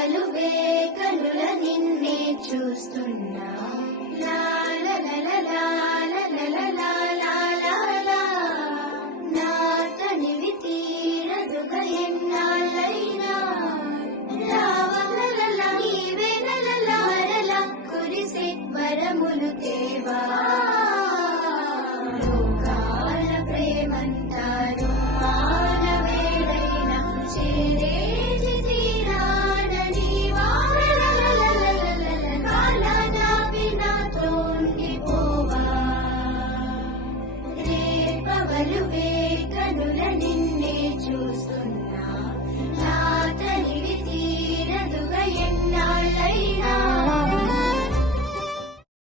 కలువే కనుల నిన్నే చూస్తున్నా లా లా లా లా లా లా లా లా లా లా లా. నా తనివి తీరదుగా ఎన్నాళ్ళైనా రావలలా నీవే నలలా మరలా కురిసే వరములు తేవా.